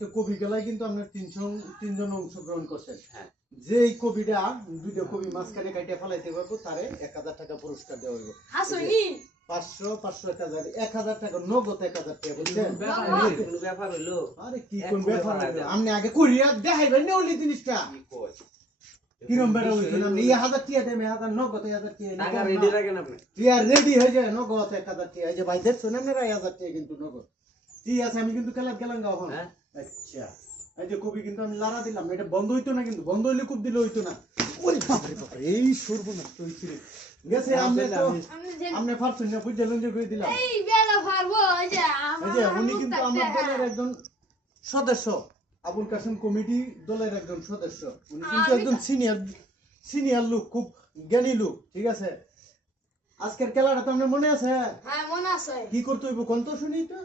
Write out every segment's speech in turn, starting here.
আজকে কবি খেলায় কিন্তু আপনার তিনজন অংশগ্রহণ করছেন। হ্যাঁ। যে এই কবিটা দুইটা কবি মাঝখানে কাটিয়ে ফেলাইতে পারবো তারে 1000 টাকা পুরস্কার দেওয়া হইব। 500 500 1000 টাকা নগদ 1000 টাকা বুঝছেন? কোনো ব্যাপার হইলো? আরে কি কোন ব্যাপার হইলো? আপনি আগে করিয়া দেখাইবেন না ওই জিনিসটা। কি কই? কিরম বেড়া হইছেন আপনি? 1000 টাকা দেন, 1000 নগদ 1000 টাকা। টাকা রেডি রাখেন আপনি। টিয়া রেডি হয়ে যায় নগদ 1000 টাকা। এই যে ভাই দেখছেন আপনারা 1000 টাকা কিন্তু নগদ। ঠিক আছে আমি কিন্তু খেলা গেলাম গা এখন। হ্যাঁ আচ্ছা এই যে কবি কিন্তু আমি লারা দিলাম, এটা বন্ধ হইতো না, কিন্তু বন্ধ হইলে খুব দিলে হইতো না। ওরে বাপরে বাপ, এই সর্বনাশ হইছে রে। গেছে আপনি তো আপনি পারছেন না, বুঝলেন যে কই দিলাম। এই বেলা পারবো এই যে এই যে উনি কিন্তু আমার দলের একজন সদস্য, আবুল কাসেম কমিটি দলের একজন সদস্য। উনি কিন্তু একজন সিনিয়র লোক, খুব জ্ঞানী লোক, ঠিক আছে? আজকের খেলাটা তো আপনার মনে আছে? হ্যাঁ মনে আছে। কি করতে হইব কোন তো শুনি তো।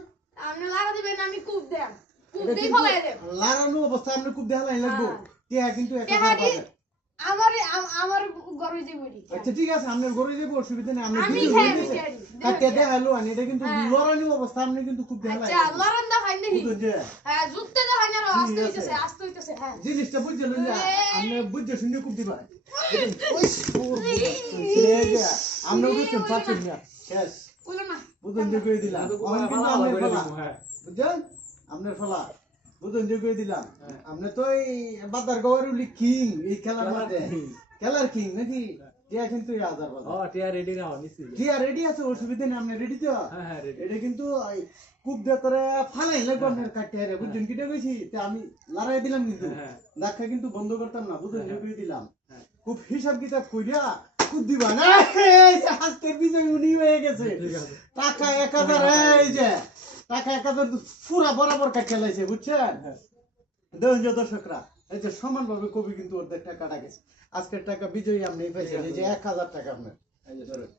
আপনি লাগা দিবেন, আমি কূপ দেন, কূপ দিয়ে ফলাই দেন। লারানো অবস্থা আপনি খুব দেখালাই লাগবো। টিয়া কিন্তু 1000 তেহারি পাবে। আমার গরু যে বড়ি। আচ্ছা ঠিক আছে, আপনার গরু যাবো, অসুবিধা নেই। আপনি আমি ভিডিও খাই হয়ে গেছে কাটিয়ে দেখালো, আর এটা কিন্তু লড়ানি অবস্থা আপনি কিন্তু খুব দেখালাই। আচ্ছা লড়ন দা খাই নাকি? বুঝুন যে হ্যাঁ জুতে দা খাই না, আস্তে হইতেছে হ্যাঁ। জিনিসটা বুঝলেন যে আপনি বুঝে শুনে খুব দিবা। আমরা বুঝছেন পাচ্ছেন না, শেষ বলো না বুঝুন যে করে দিলাম। কিন্তু আপনার ফলা বুঝছেন, আপনার ফলা বুঝুন যে করে দিলাম। আপনি তো এই বাদার গৌরুলি কিং এই খেলার মধ্যে, খেলার কিং নাকি? টিয়া কিন্তু 1000 বাজার। ও টিয়া রেডি না নিছি। টিয়া রেডি আছে, অসুবিধা নেই। আপনি রেডি তো? হ্যাঁ হ্যাঁ রেডি। এটা কিন্তু খুব দে করে ফালাই লাগবে আপনার কাটতে হারে, বুঝছেন কিটা কইছি? তা আমি লড়াই দিলাম কিন্তু দেখা কিন্তু বন্ধ করতাম না, বুঝুন যে করে দিলাম। খুব হিসাব কিতাব কইরা খুব দিবা না। এই যে আজকের বিজয় উনি হয়ে গেছে। টাকা 1000, এই যে টাকা 1000 পুরা বরাবর কাটতে লাইছে, বুঝছেন? দেখুন যে দর্শকরা, এই যে সমানভাবে কবি কিন্তু অর্ধেক টাকা কাটা গেছে। আজকের টাকা বিজয়ী আপনি পাইছেন, এই যে 1000 টাকা আপনার, এই যে ধরেন।